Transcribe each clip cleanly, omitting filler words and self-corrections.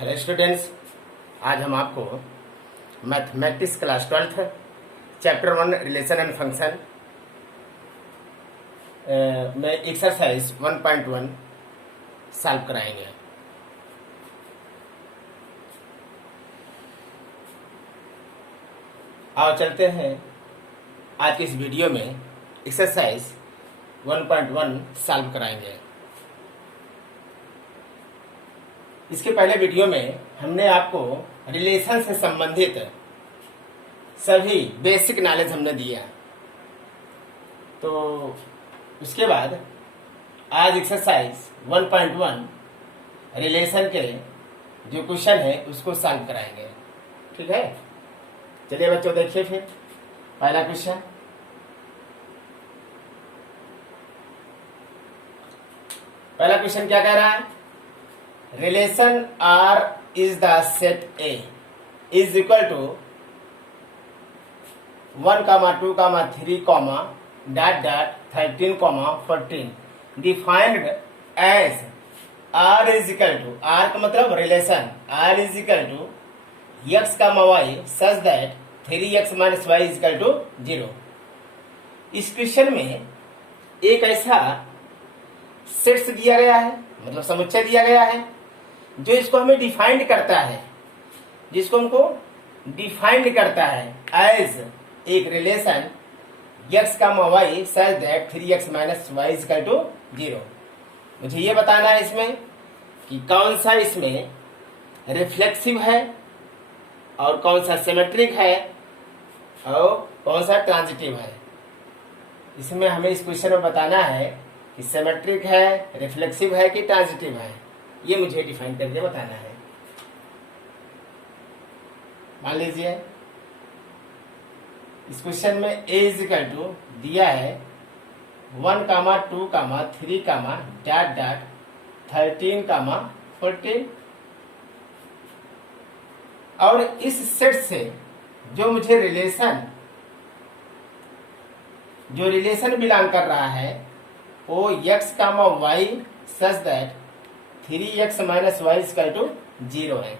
Hello students, आज हम आपको mathematics class 12 chapter 1 relation and function में एक्सरसाइज 1.1 सॉल्व कराएंगे। आओ चलते हैं आज की इस वीडियो में एक्सरसाइज 1.1 सॉल्व कराएंगे। इसके पहले वीडियो में हमने आपको रिलेशन से संबंधित सभी बेसिक नॉलेज हमने दिया, तो उसके बाद आज एक्सरसाइज 1.1 रिलेशन के जो क्वेश्चन है उसको सॉल्व कराएंगे। ठीक है, चलिए बच्चों देखिए फिर पहला क्वेश्चन। पहला क्वेश्चन क्या कह रहा है? Relation R is the set A is equal to 1, 2, 3, dot 13, 14 defined as R is equal to, R का मतलब relation, R is equal to x, y such that 3x minus y is equal to 0। इस question में एक ऐसा sets दिया गया है, मतलब समुच्चय दिया गया है जो इसको हमें डिफाइंड करता है, जिसको हमको डिफाइंड करता है एज एक relation x, y such that 3x minus y is equal to 0। मुझे ये बताना है इसमें कि कौन सा इसमें रिफ्लेक्सिव है और कौन सा सिमेट्रिक है और कौन सा ट्रांजिटिव है। इसमें हमें इस क्वेश्चन में बताना है कि सिमेट्रिक है, रिफ्लेक्सिव है कि ट्रांजिटिव है, ये मुझे डिफाइन करके बताना है। मान लीजिए इस क्वेश्चन में a इज इक्वल टू दिया है 1, 2, 3, dot 13, 14 और इस सेट से जो मुझे रिलेशन बिलोंग कर रहा है वो x, y such that 3x minus y is equal to 0 है।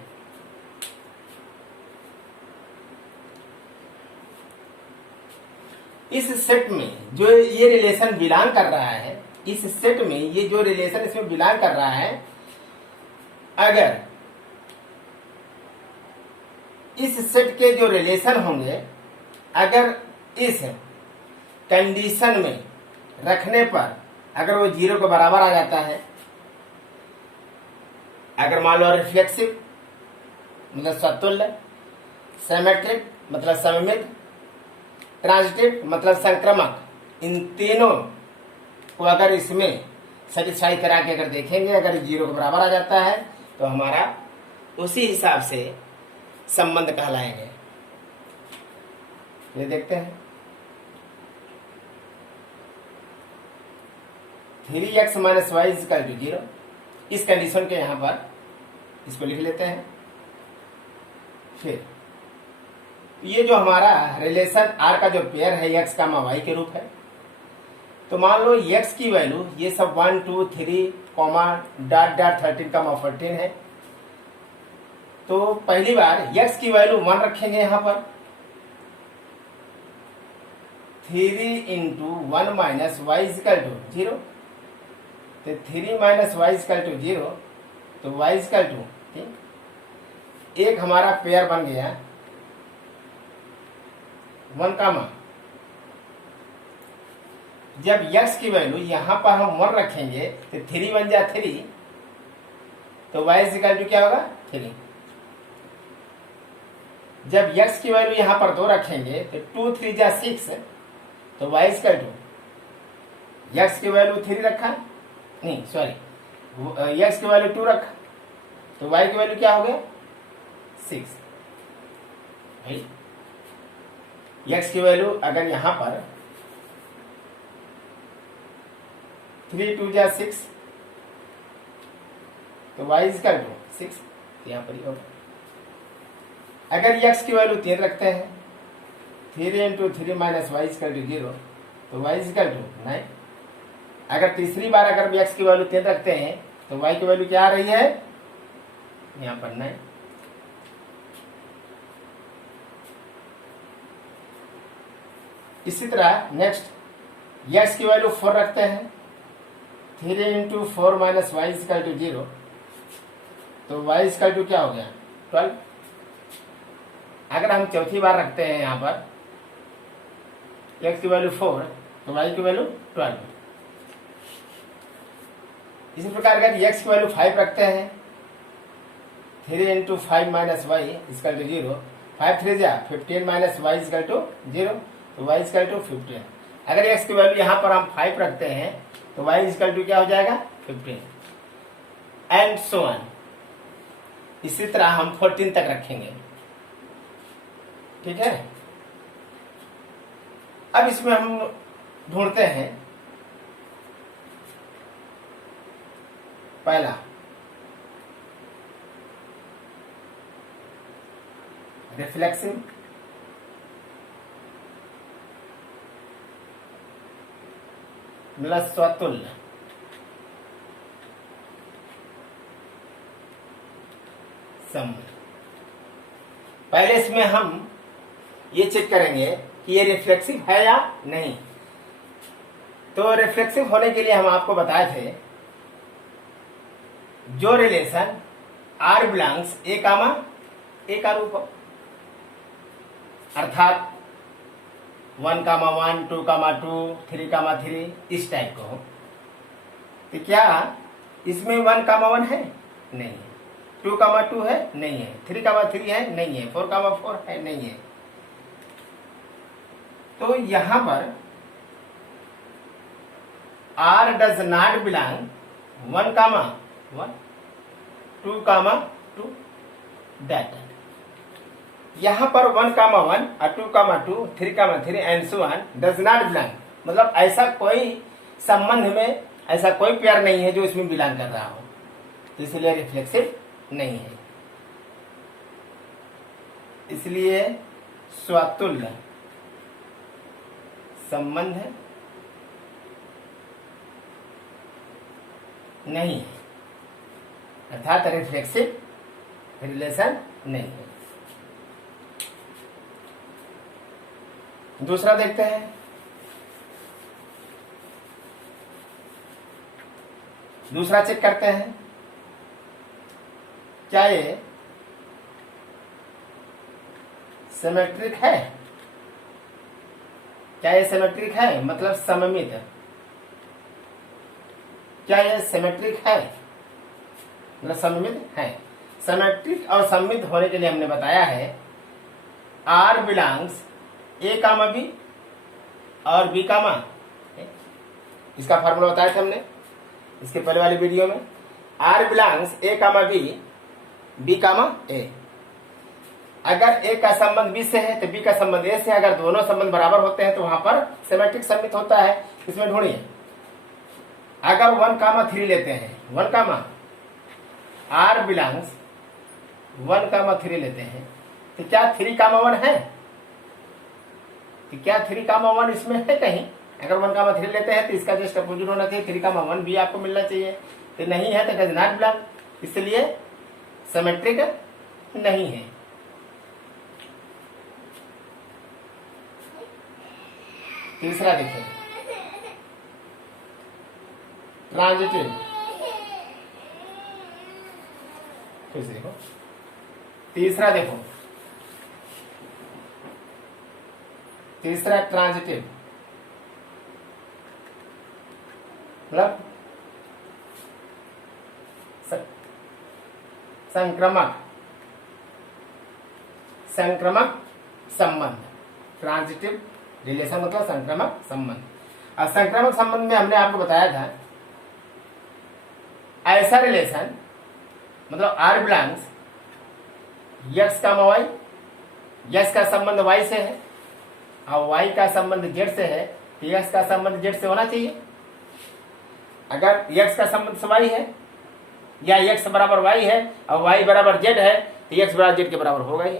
इस सेट में जो ये रिलेशन बिलोंग कर रहा है, इस सेट में ये जो रिलेशन इसमें बिलोंग कर रहा है, अगर इस सेट के जो रिलेशन होंगे अगर इस कंडीशन में रखने पर अगर वो 0 के बराबर आ जाता है, अगर मान लो रिफ्लेक्सिव मतलब सतुल्य, सिमेट्रिक मतलब सममित, ट्रांजिटिव मतलब संक्रमक, इन तीनों को अगर इसमें सेटिस्फाई करा के अगर देखेंगे, अगर 0 के बराबर आ जाता है तो हमारा उसी हिसाब से संबंध कहलाएंगे। ये देखते हैं 3x minus y is equal to 0। इस कंडीशन के यहां पर इसको लिख लेते हैं। फिर ये जो हमारा रिलेशन R का जो पेयर है x, y के रूप है, तो मान लो x की वैल्यू ये सब 1, 2, 3, dot 13, 14 है। तो पहली बार x की वैल्यू 1 रखेंगे यहां पर, 3 into 1 minus y is equal to 0, तो 3 minus y is equal to 0, तो वाई इज इक्वल टू, ठीक, एक हमारा पेयर बन गया 1, जब x की वैल्यू यहां पर हम 1 रखेंगे तो 3 बन जा 3, तो y इज इक्वल टू क्या होगा 3। जब x की वैल्यू यहां पर 2 रखेंगे तो 2, 3 जा 6, तो y is equal to, x की वैल्यू 3 रखा, नहीं सॉरी, x की वैल्यू 2 रखा, तो y की वैल्यू क्या हो गया 6। x की वैल्यू अगर यहां पर 3, 2 जा 6, तो y इज इक्वल टू 6, यहां पर ही होगा। अगर x की वैल्यू 3 रखते हैं, 3 into 3 minus y is equal to 0, तो y इज इक्वल टू 9। अगर तीसरी बार अगर x की वैल्यू 3 रखते हैं तो y की वैल्यू क्या आ रही है यहाँ पर 9। इसी तरह नेक्स्ट x की वैल्यू 4 रखते हैं। 3 into 4 minus y equal to 0, तो y इक्वल टू क्या हो गया 12। अगर हम चौथी बार रखते हैं यहाँ पर x की वैल्यू 4 तो y की वैल्यू 12। इसी प्रकार अगर x की वैल्यू 5 रखते हैं, 3 into 5 minus y equal to 0, 5 3 जा 15 माइनस वाई इक्वल टू 0, तो y इक्वल टू 15। अगर x की वैल्यू यहाँ पर हम 5 रखते हैं तो y इक्वल टू क्या हो जाएगा 15 एंड सो ऑन। इसी तरह हम 14 तक रखेंगे। ठीक है, अब इसमें हम ढूंढते हैं पहला रिफ्लेक्सिव, मतलब स्वतुल्य। संबंध पहले इसमें हम ये चेक करेंगे कि ये रिफ्लेक्सिव है या नहीं। तो रिफ्लेक्सिव होने के लिए हम आपको बताए थे जो relation R belongs A comma A का रूप हो, अर्थात 1 कामा 1, 2 कामा 2, 3 कामा 3, इस टाइप को हो। तो क्या इसमें 1 कामा 1 है? नहीं है। 2 कामा 2 है? नहीं है। 3 कामा 3 है? नहीं है। 4 कामा 4 है? नहीं है। तो यहां पर R does not belong 1 comma 1, 2 comma 2, that. यहां पर 1 कामा 1 और 2 comma 2, 3 comma 3 and so on does not belong, मतलब ऐसा कोई संबंध में ऐसा कोई पेयर नहीं है जो इसमें बिलोंग कर रहा हो, इसलिए रिफ्लेक्सिव नहीं है। इसलिए स्वतुल्य संबंध नहीं है, अर्थात रिफ्लेक्सिव रिलेशन नहीं है। दूसरा देखते हैं, दूसरा चेक करते हैं क्या ये सिमेट्रिक है। क्या ये सिमेट्रिक है, मतलब सममित। क्या ये सिमेट्रिक है, मतलब सममित है। सिमेट्रिक और सममित होने के लिए हमने बताया है R belongs A comma B और B कामा A। इसका फॉर्मूला बताया था हमने इसके पहले वाली वीडियो में। R belongs A comma B, B comma A। अगर A का संबंध B से है तो B का संबंध A से। अगर दोनों संबंध बराबर होते हैं तो वहां पर सिमेट्रिक सममित होता है। इसमें ढूंढिए, अगर 1 कामा 3 लेते हैं, 1 कामा R बिलोंग्स 1 कामा 3 लेते हैं, तो क्या 3 कामा 1 है? तो क्या 3 कामा 1 इसमें है कहीं? अगर 1 कामा 3 लेते हैं तो इसका जस्ट अपोजिट होना चाहिए, 3 कामा 1 भी आपको मिलना चाहिए। तो नहीं है तो डज नॉट बिलोंग, इसलिए सिमेट्रिक नहीं है। तीसरा देखिए, ट्रांजिटिव। फिर से देखो, तीसरा देखो, तीसरा ट्रांजिटिव, मतलब संक्रमक, संक्रमक संबंध। ट्रांजिटिव रिलेशन मतलब संक्रामक संबंध। और संक्रामक संबंध में हमने आपको बताया था ऐसा रिलेशन, मतलब R बिलोंग्स X का Y, X का संबंध Y से है और Y का संबंध Z से है, तो X का संबंध Z से होना चाहिए। अगर X का संबंध Y है या X बराबर Y है और Y बराबर Z है तो X बराबर Z के बराबर होगा ही।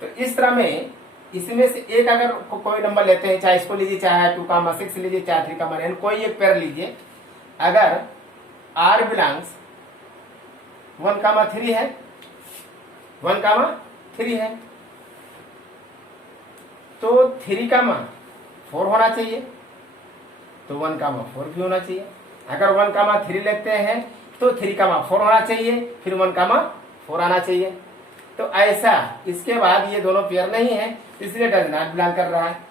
तो इस तरह में इसमें से एक अगर कोई नंबर लेते हैं, चाहे इसको लीजिए, चाहे 2,6 लीजिए, चाहे 3,9, कोई एक पेयर लीजिए। अगर R बिलोंग्स 1,3 है, 1,3 है, तो 3,4 होना चाहिए, तो 1,4 भी होना चाहिए। अगर 1,3 लेते हैं तो 3,4 होना चाहिए, फिर 1,4 आना चाहिए। तो ऐसा इसके बाद ये दोनों पेयर नहीं है, इसलिए डज नॉट बिलोंग कर रहा है।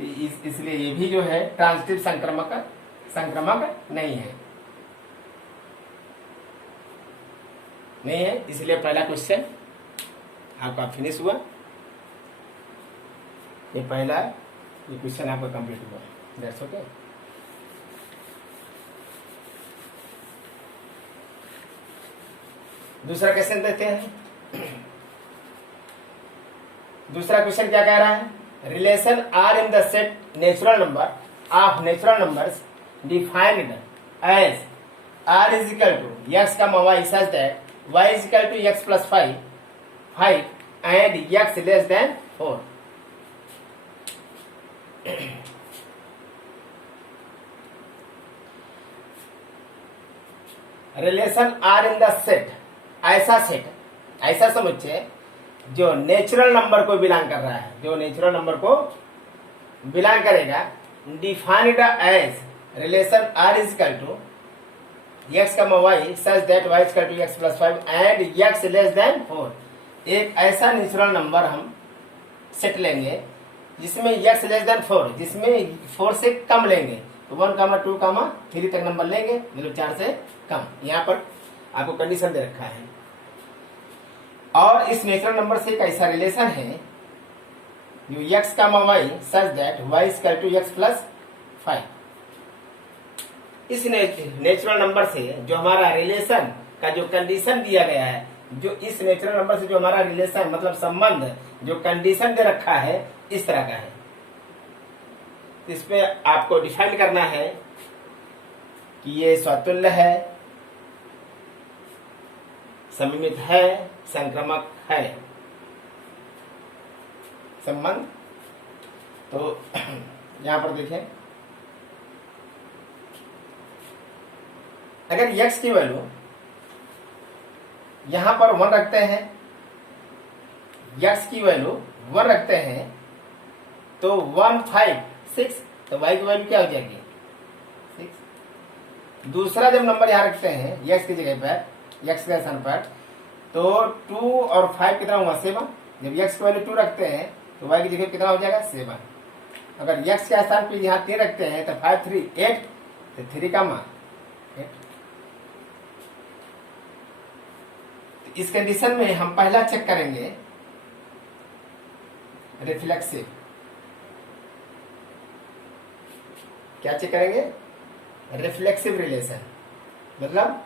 इसलिए ये भी जो है ट्रांजिटिव संक्रमक नहीं है, इसलिए पहला क्वेश्चन आपका फिनिश हुआ। ये पहला ये क्वेश्चन आपका कंप्लीट हुआ। That's okay. दूसरा क्वेश्चन देखते हैं। दूसरा क्वेश्चन क्या कह रहा है? Relation R in the set natural number of natural numbers defined as R is equal to x का y such that y is equal to x plus 5 and x less than 4। Relation R in the set, ऐसा समझिए जो natural number को belong कर रहा है, जो natural number को बिलोंग करेगा। Defined as relation R is equal to x का y such that y is equal to x plus 5 and x less than 4। एक ऐसा नेचुरल नंबर हम सेट लेंगे जिसमें एक्स लेस देन 4, जिसमें 4 से कम लेंगे, तो 1, 2, 3 तक नंबर लेंगे, मतलब 4 से कम। यहाँ पर आपको कंडीशन दे रखा है। और इस नेचुरल नंबर से एक ऐसा रिलेशन है जो एक्स का y such that y is equal to x plus 5। इस नेचुरल नंबर से जो हमारा रिलेशन का जो कंडीशन दिया गया है, जो इस नेचुरल नंबर से जो हमारा रिलेशन मतलब संबंध जो कंडीशन दे रखा है, इस तरह का है। इस पे आपको डिफाइन करना है कि ये स्वतुल्य है, सममित है, संक्रमक है संबंध। तो यहां पर देखें, अगर x की वैल्यू यहां पर 1 रखते हैं, x की वैल्यू 1 रखते हैं, तो 1, 5, 6, तो y की वैल्यू क्या हो जाएगी? 6। दूसरा जब नंबर यहां रखते हैं x की जगह पर, x के स्थान पर, तो 2 और 5 कितना हुआ? 7। जब x की वैल्यू 2 रखते हैं तो y की जगह कितना हो जाएगा? 7। अगर x के स्थान पर यहाँ 3 रखते हैं तो 5, 3, 8, तो 3 का मान 8। इस कंडीशन में हम पहला चेक करेंगे रिफ्लेक्सिव। क्या चेक करेंगे? रिफ्लेक्सिव रिलेशन, मतलब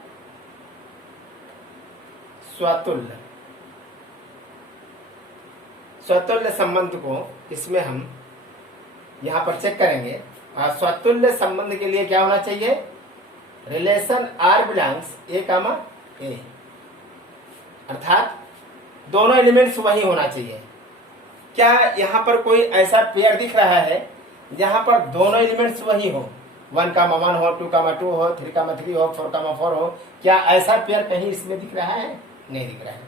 स्वतुल्य संबंध को इसमें हम यहां पर चेक करेंगे। और स्वतुल्य संबंध के लिए क्या होना चाहिए? रिलेशन आर बिलोंग्स ए कामा ए, अर्थात दोनों एलिमेंट्स वही होना चाहिए। क्या यहां पर कोई ऐसा पेयर दिख रहा है जहां पर दोनों एलिमेंट्स वही हो? 1,1 हो, 2,2 हो, 3,3 हो, 4,4 हो? क्या ऐसा पेयर कहीं इसमें दिख रहा है? नहीं दिख रहा है।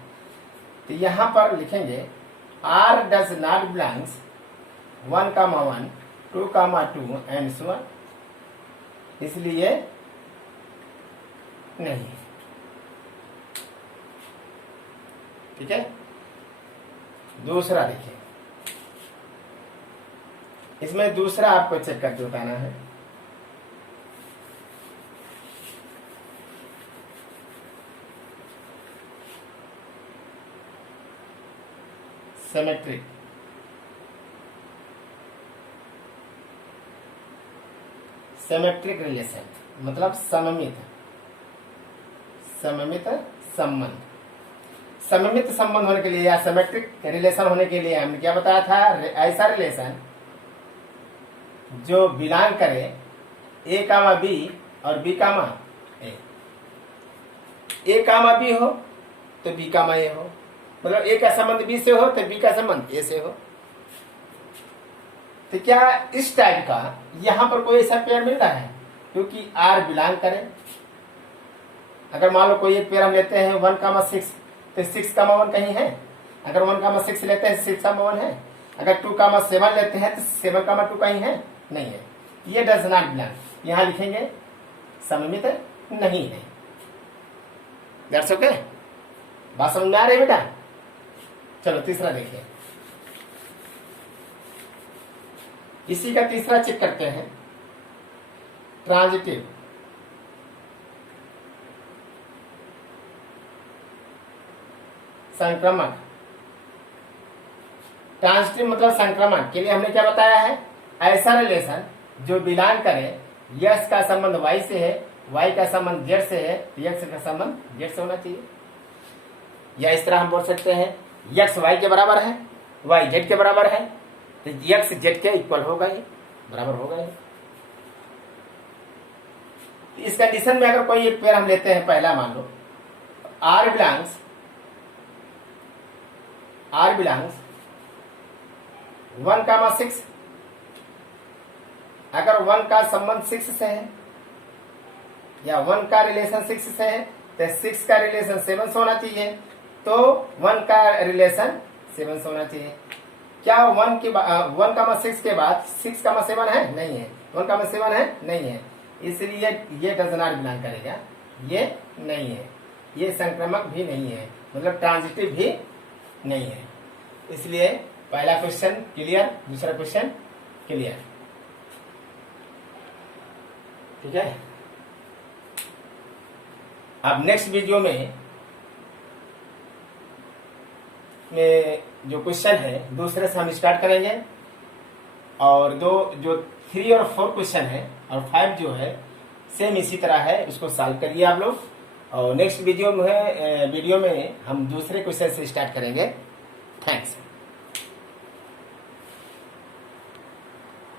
तो यहां पर लिखेंगे R does not belongs 1,1, 2,2 and so on, इसलिए नहीं। ठीक है। दूसरा देखिए, इसमें दूसरा आपको चेक करके बताना है। सिमेट्रिक, सिमेट्रिक रिलेशन मतलब सममित संबंध। सममित संबंध होने के लिए या सिमेट्रिक रिलेशन होने के लिए हमने क्या बताया था? ऐसा रिलेशन जो बिलोंग करे ए कामा बी और बी कामा ए कामा बी हो तो बी कामा ए हो, मतलब ए का संबंध बी से हो तो बी का संबंध ए से हो। तो क्या इस टाइप का यहां पर कोई ऐसा पेयर मिल रहा है? क्योंकि आर बिलोंग करे अगर मान लो कोई एक पेयर हम लेते हैं 1,6 तो 6,1 कहीं है। अगर 1,6 लेते हैं 6,1 है। अगर 2,7 लेते हैं तो 7,2 कहीं है, नहीं है। ये डज नॉट बिलोंग यहां लिखेंगे सममित नहीं है। That's okay. बात समझ में आ रही है बेटा? चलो तीसरा देखिए। इसी का तीसरा चेक करते हैं, ट्रांजिटिव। संक्रमण। ट्रांजिटिव मतलब संक्रमण के लिए हमने क्या बताया है? ऐसा रिलेशन जो बिलोंग करे यक्स का संबंध वाई से है, वाई का संबंध जेड से है, यक्स का संबंध जेड से होना चाहिए। या इस तरह हम बोल सकते हैं यक्स वाई के बराबर है, वाई जेड के बराबर है, तो यक्स जेड के इक्वल होगा ही, बराबर होगा ही। इस कंडीशन में अगर कोई एक पेयर हम लेते हैं, पहला मान लो आर बिलोंग्स 1,6। अगर 1 का संबंध 6 से है या 1 का रिलेशन 6 से है तो 6 का रिलेशन 7 से होना चाहिए, तो 1 का रिलेशन 7 से होना चाहिए। क्या 1,6 के बाद 6,7 है? नहीं है। 1,7 है? नहीं है। इसलिए ये डज नॉट बिलोंग करेगा, ये नहीं है। ये संक्रमक भी नहीं है, मतलब ट्रांजिटिव भी नहीं है। इसलिए पहला क्वेश्चन क्लियर, दूसरा क्वेश्चन क्लियर। ठीक है। अब नेक्स्ट वीडियो में जो क्वेश्चन है दूसरे से हम स्टार्ट करेंगे, और जो 3 और 4 क्वेश्चन है और 5 जो है सेम इसी तरह है, उसको सॉल्व करिए आप लोग। और नेक्स्ट वीडियो में हम दूसरे क्वेश्चन से स्टार्ट करेंगे। थैंक्स।